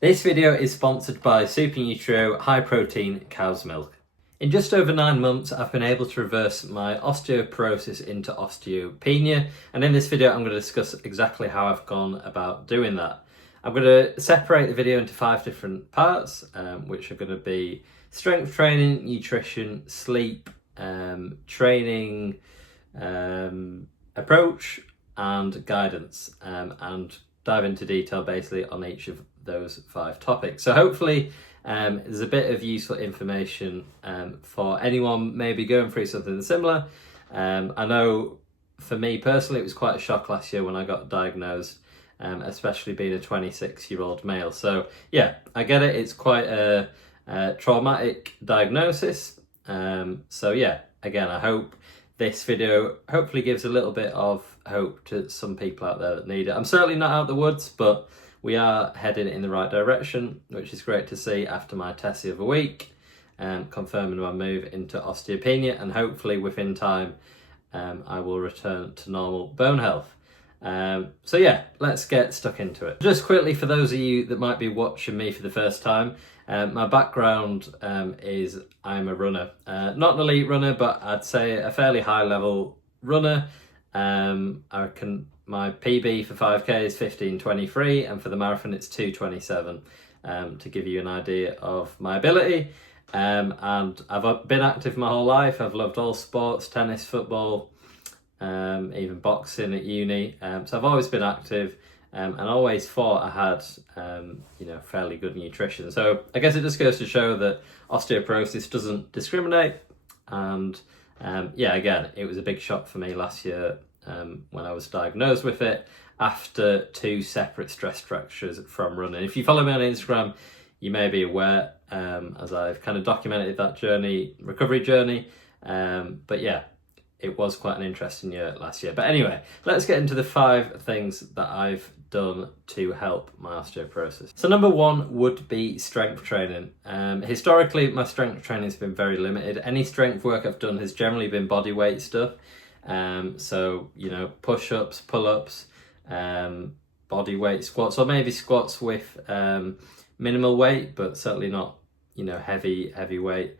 This video is sponsored by Super Nutrio High Protein Cow's Milk. In just over 9 months, I've been able to reverse my osteoporosis into osteopenia, and in this video I'm going to discuss exactly how I've gone about doing that. I'm going to separate the video into 5 different parts, which are going to be strength training, nutrition, sleep, training, approach, and guidance, and dive into detail basically on each of those 5 topics. So hopefully there's a bit of useful information for anyone maybe going through something similar. I know for me personally it was quite a shock last year when I got diagnosed, especially being a 26-year-old male. So yeah, I get it, it's quite a traumatic diagnosis. So yeah, again, I hope this video hopefully gives a little bit of hope to some people out there that need it. I'm certainly not out the woods, but we are heading in the right direction, which is great to see after my test the other week, confirming my move into osteopenia, and hopefully within time I will return to normal bone health. So yeah, let's get stuck into it. Just quickly, for those of you that might be watching me for the first time, my background is I'm a runner. Not an elite runner, but I'd say a fairly high level runner. I reckon my PB for 5k is 15:23, and for the marathon it's 2:27, to give you an idea of my ability. And I've been active my whole life. I've loved all sports, tennis, football, even boxing at uni. So I've always been active, and always thought I had fairly good nutrition. So I guess it just goes to show that osteoporosis doesn't discriminate. And yeah, again, it was a big shock for me last year when I was diagnosed with it after 2 separate stress fractures from running. If you follow me on Instagram, you may be aware, as I've kind of documented that journey, recovery journey. But yeah, it was quite an interesting year last year. But anyway, let's get into the 5 things that I've done to help my osteoporosis. So number 1 would be strength training. Historically, my strength training has been very limited. Any strength work I've done has generally been body weight stuff. So, push-ups, pull-ups, body weight squats, or maybe squats with minimal weight, but certainly not, heavy weight.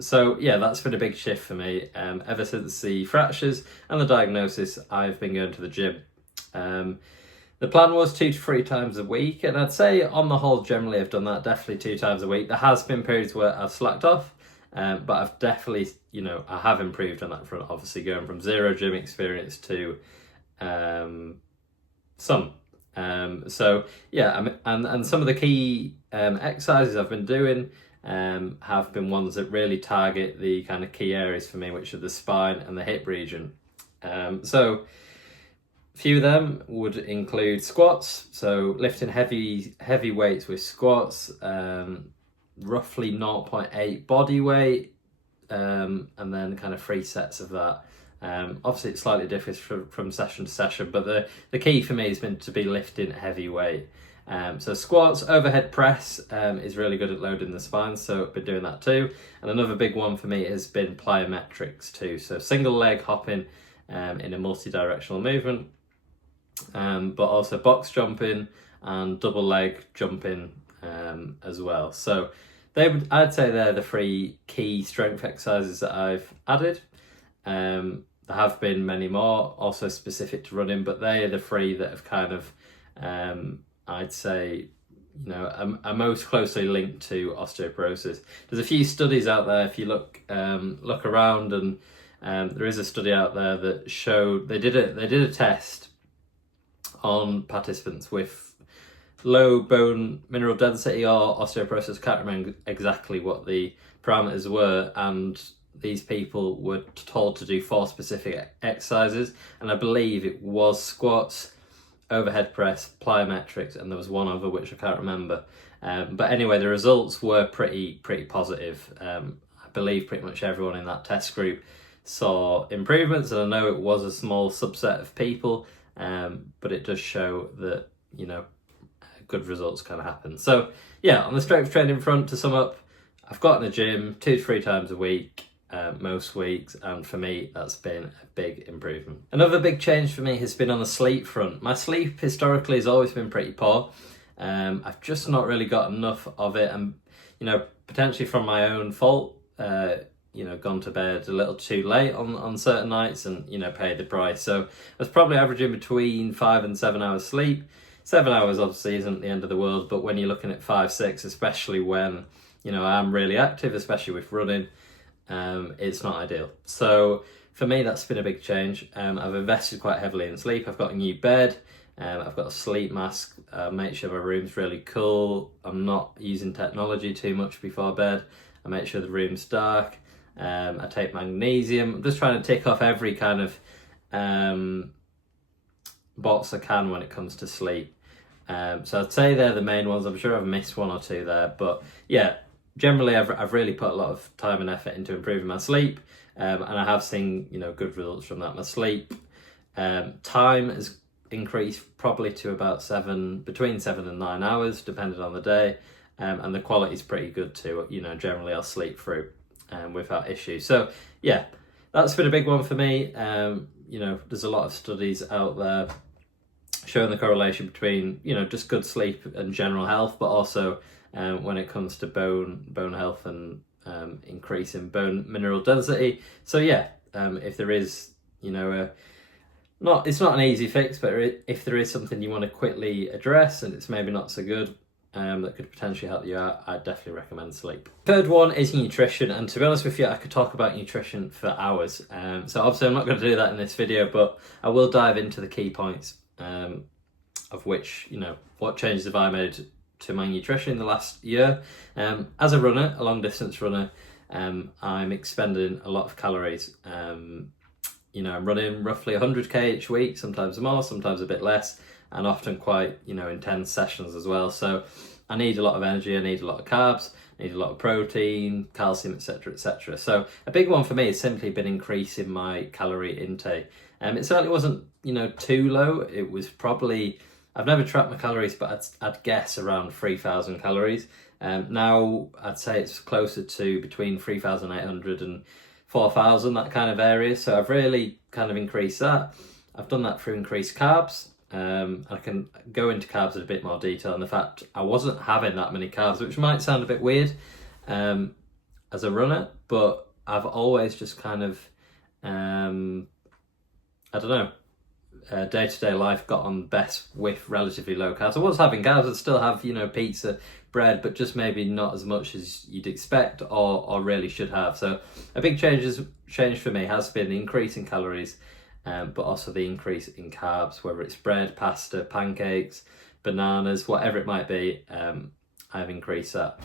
So yeah, that's been a big shift for me. Ever since the fractures and the diagnosis, I've been going to the gym. The plan was 2 to 3 times a week, and I'd say on the whole, generally I've done that definitely 2 times a week. There has been periods where I've slacked off, but I've definitely, I have improved on that front, obviously going from 0 gym experience to some. So yeah, and some of the key exercises I've been doing have been ones that really target the kind of key areas for me, which are the spine and the hip region. So a few of them would include squats, so lifting heavy weights with squats, roughly 0.8 body weight, and then kind of 3 sets of that. Obviously it slightly differs from session to session, but the key for me has been to be lifting heavy weight. So squats, overhead press is really good at loading the spine, so I've been doing that too. And another big one for me has been plyometrics too, so single leg hopping in a multi-directional movement, but also box jumping and double leg jumping as well. So I'd say they're the 3 key strength exercises that I've added. There have been many more also specific to running, but they are the 3 that have kind of I'd say, are most closely linked to osteoporosis. There's a few studies out there, if you look around, and there is a study out there that showed they did a test on participants with low bone mineral density or osteoporosis. Can't remember exactly what the parameters were, and these people were told to do 4 specific exercises, and I believe it was squats, overhead press, plyometrics, and there was one other which I can't remember. But anyway, the results were pretty positive. I believe pretty much everyone in that test group saw improvements, and I know it was a small subset of people, but it does show that good results can happen. So yeah, on the strength training front, to sum up, I've got in the gym 2 to 3 times a week. Most weeks, and for me that's been a big improvement. Another big change for me has been on the sleep front. My sleep historically has always been pretty poor. I've just not really got enough of it, and potentially from my own fault, gone to bed a little too late on certain nights, and paid the price. So I was probably averaging between 5 and 7 hours sleep. 7 hours obviously isn't the end of the world, but when you're looking at 5, 6, especially when I'm really active, especially with running, it's not ideal. So for me, that's been a big change. I've invested quite heavily in sleep. I've got a new bed. I've got a sleep mask. Make sure my room's really cool. I'm not using technology too much before bed. I make sure the room's dark. I take magnesium. I'm just trying to tick off every kind of box I can when it comes to sleep. So I'd say they're the main ones. I'm sure I've missed one or two there, but yeah, generally I've really put a lot of time and effort into improving my sleep, and I have seen good results from that. My sleep time has increased probably to about between 7 and 9 hours, depending on the day, and the quality is pretty good too. Generally I'll sleep through without issue. So yeah, that's been a big one for me. There's a lot of studies out there showing the correlation between just good sleep and general health, but also when it comes to bone health and increase in bone mineral density. So yeah, if there is it's not an easy fix, but if there is something you want to quickly address and it's maybe not so good, that could potentially help you out, I'd definitely recommend sleep. Third one is nutrition, and to be honest with you, I could talk about nutrition for hours. So obviously I'm not going to do that in this video, but I will dive into the key points of which, what changes have I made to my nutrition in the last year. As a runner, a long distance runner, I'm expending a lot of calories. I'm running roughly 100k each week, sometimes more, sometimes a bit less, and often quite, intense sessions as well. So I need a lot of energy, I need a lot of carbs, I need a lot of protein, calcium, etc., etc. So a big one for me has simply been increasing my calorie intake. It certainly wasn't, too low. It was probably, I've never tracked my calories, but I'd guess around 3,000 calories. Now I'd say it's closer to between 3,800 and 4,000, that kind of area. So I've really kind of increased that. I've done that through increased carbs. I can go into carbs in a bit more detail, and the fact I wasn't having that many carbs, which might sound a bit weird as a runner, but I've always just kind of, day-to-day life got on best with relatively low carbs. I was having carbs, I'd still have, pizza, bread, but just maybe not as much as you'd expect or really should have. So a big change for me has been the increase in calories, but also the increase in carbs, whether it's bread, pasta, pancakes, bananas, whatever it might be. I've increased that.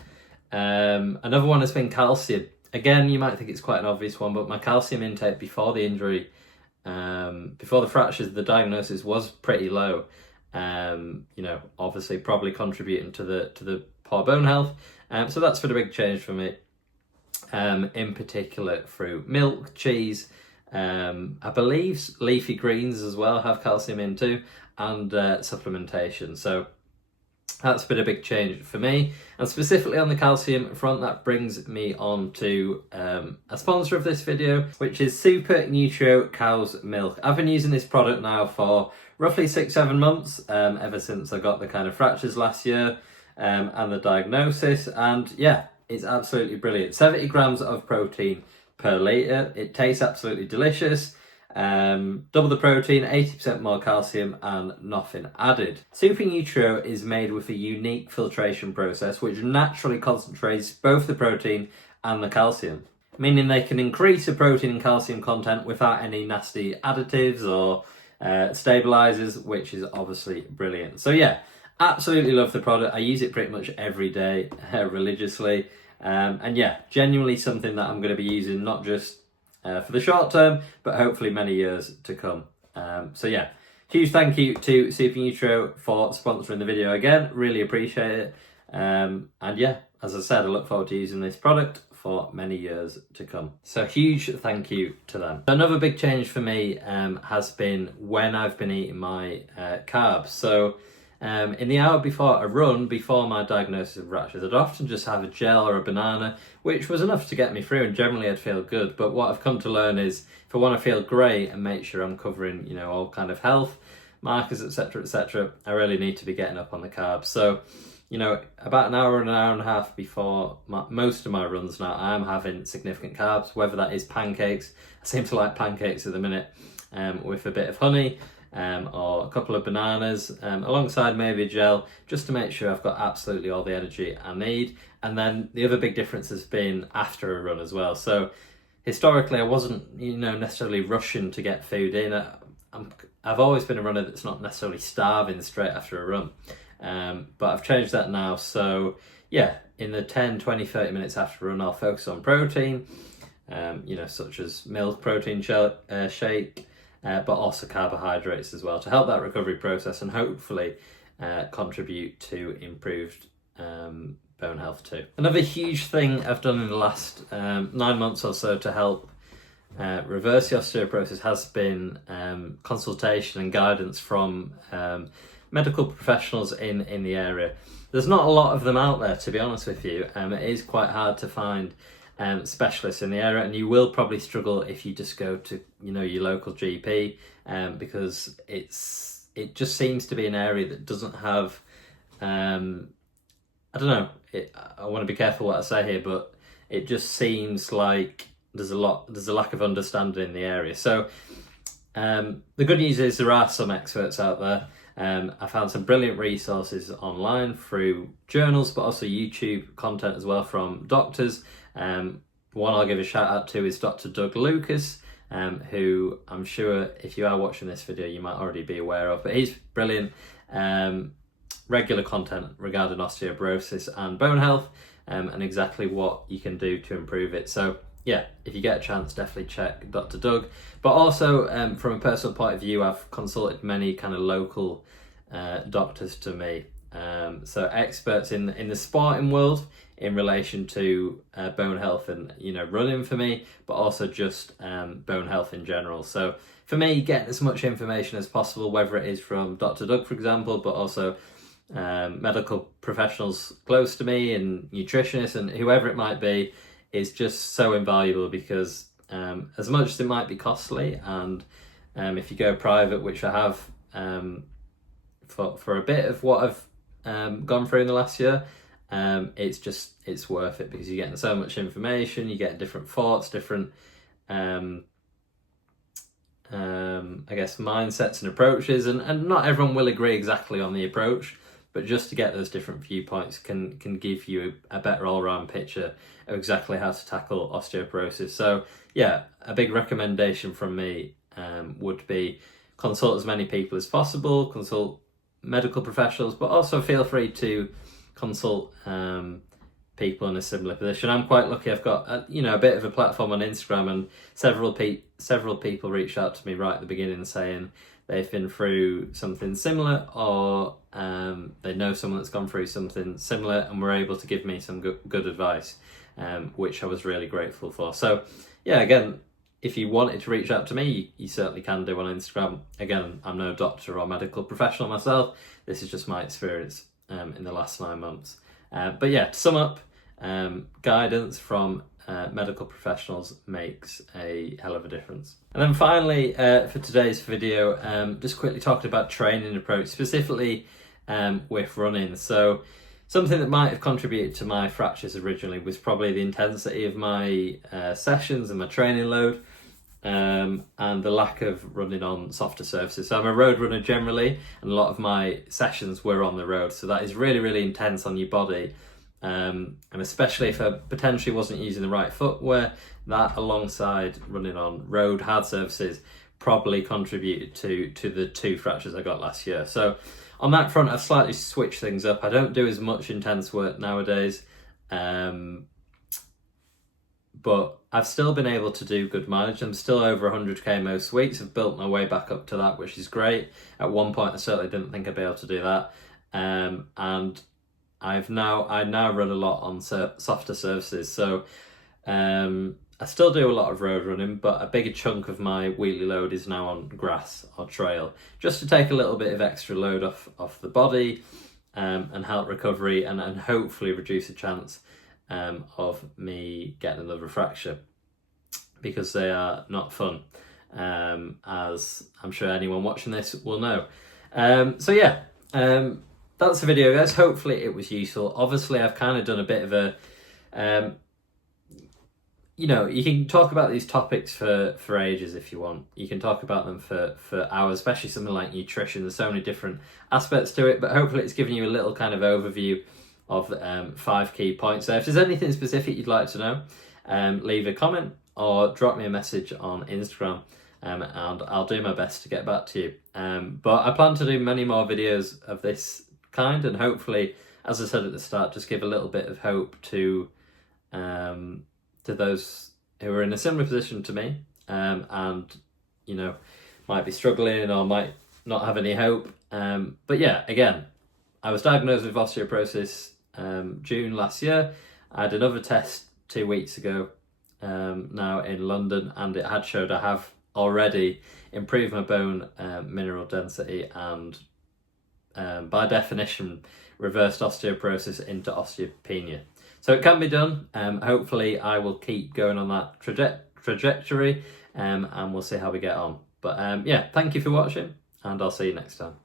Another one has been calcium. Again, you might think it's quite an obvious one, but my calcium intake before the injury, before the fractures, the diagnosis was pretty low. Obviously probably contributing to the poor bone health. So that's been a big change for me. In particular through milk, cheese, I believe leafy greens as well have calcium in too, and supplementation. So that's been a big change for me. And specifically on the calcium front, that brings me on to a sponsor of this video, which is Super Nutro Cow's Milk. I've been using this product now for roughly 6-7 months, ever since I got the kind of fractures last year and the diagnosis. And yeah, it's absolutely brilliant. 70 grams of protein per litre. It tastes absolutely delicious. Double the protein, 80% more calcium, and nothing added. Super Nutro is made with a unique filtration process which naturally concentrates both the protein and the calcium, meaning they can increase the protein and calcium content without any nasty additives or stabilizers, which is obviously brilliant. So yeah, absolutely love the product. I use it pretty much every day, religiously, and yeah, genuinely something that I'm going to be using not just for the short term, but hopefully many years to come. So yeah, huge thank you to Super Nutro for sponsoring the video again. Really appreciate it. And yeah, as I said, I look forward to using this product for many years to come. So huge thank you to them. Another big change for me has been when I've been eating my carbs. So in the hour before a run, before my diagnosis of fractures, I'd often just have a gel or a banana, which was enough to get me through, and generally I'd feel good. But what I've come to learn is if I want to feel great and make sure I'm covering, all kind of health, markers, etc., etc., I really need to be getting up on the carbs. So, you know, about an hour and a half before most of my runs now, I'm having significant carbs, whether that is pancakes. I seem to like pancakes at the minute, with a bit of honey, or a couple of bananas, alongside maybe a gel, just to make sure I've got absolutely all the energy I need. And then the other big difference has been after a run as well. So historically, I wasn't, you know, necessarily rushing to get food in. I've always been a runner that's not necessarily starving straight after a run. But I've changed that now. So yeah, in the 10, 20, 30 minutes after a run, I'll focus on protein, you know, such as milk, protein shake, but also carbohydrates as well, to help that recovery process and hopefully contribute to improved bone health too. Another huge thing I've done in the last 9 months or so to help reverse the osteoporosis has been consultation and guidance from medical professionals in the area. There's not a lot of them out there, to be honest with you. It is quite hard to find specialists in the area, and you will probably struggle if you just go to, you know, your local GP, because it just seems to be an area that doesn't have I don't know, I want to be careful what I say here, but it just seems like there's a lack of understanding in the area. So the good news is there are some experts out there. I found some brilliant resources online through journals, but also YouTube content as well from doctors. One I'll give a shout out to is Dr. Doug Lucas, who I'm sure if you are watching this video, you might already be aware of, but he's brilliant. Regular content regarding osteoporosis and bone health, and exactly what you can do to improve it. So yeah, if you get a chance, definitely check Dr. Doug. But also, from a personal point of view, I've consulted many kind of local doctors to me, so experts in the sporting world in relation to bone health and, you know, running for me, but also just bone health in general. So for me, getting as much information as possible, whether it is from Dr. Doug, for example, but also medical professionals close to me and nutritionists and whoever it might be, is just so invaluable, because as much as it might be costly, and if you go private, which I have for a bit of what I've gone through in the last year, it's worth it, because you're getting so much information, you get different thoughts, different I guess mindsets and approaches, and not everyone will agree exactly on the approach, but just to get those different viewpoints can give you a better all-round picture of exactly how to tackle osteoporosis. So yeah, a big recommendation from me would be consult as many people as possible, consult medical professionals, but also feel free to consult people in a similar position. I'm quite lucky. I've got a bit of a platform on Instagram, and several people reached out to me right at the beginning saying they've been through something similar, or they know someone that's gone through something similar, and were able to give me some good advice, which I was really grateful for. So yeah, again, if you wanted to reach out to me, you certainly can do on Instagram. Again, I'm no doctor or medical professional myself. This is just my experience in the last 9 months. But yeah, to sum up, guidance from medical professionals makes a hell of a difference. And then finally, for today's video, just quickly talking about training approach, specifically with running. So something that might have contributed to my fractures originally was probably the intensity of my sessions and my training load, and the lack of running on softer surfaces. So I'm a road runner generally, and a lot of my sessions were on the road, so that is really, really intense on your body, and especially if I potentially wasn't using the right footwear, that alongside running on road hard surfaces probably contributed to the 2 fractures I got last year. So on that front, I've slightly switched things up. I don't do as much intense work nowadays, but I've still been able to do good mileage. I'm still over 100k most weeks. I've built my way back up to that, which is great. At one point, I certainly didn't think I'd be able to do that. And I now run a lot on softer surfaces. So I still do a lot of road running, but a bigger chunk of my weekly load is now on grass or trail, just to take a little bit of extra load off the body, and help recovery, and hopefully reduce the chance of me getting another fracture, because they are not fun, as I'm sure anyone watching this will know. So yeah, that's the video, guys. Hopefully it was useful. Obviously, I've kind of done a bit of a, you know, you can talk about these topics for ages if you want. You can talk about them for hours, especially something like nutrition. There's so many different aspects to it, but hopefully it's given you a little kind of overview of 5 key points. So if there's anything specific you'd like to know, leave a comment or drop me a message on Instagram, and I'll do my best to get back to you. But I plan to do many more videos of this kind, and hopefully, as I said at the start, just give a little bit of hope to those who are in a similar position to me, and you know, might be struggling or might not have any hope. But yeah, again, I was diagnosed with osteoporosis June last year. I had another test 2 weeks ago, now in London, and it had showed I have already improved my bone mineral density and by definition reversed osteoporosis into osteopenia. So it can be done. Hopefully I will keep going on that trajectory, and we'll see how we get on. But yeah, thank you for watching, and I'll see you next time.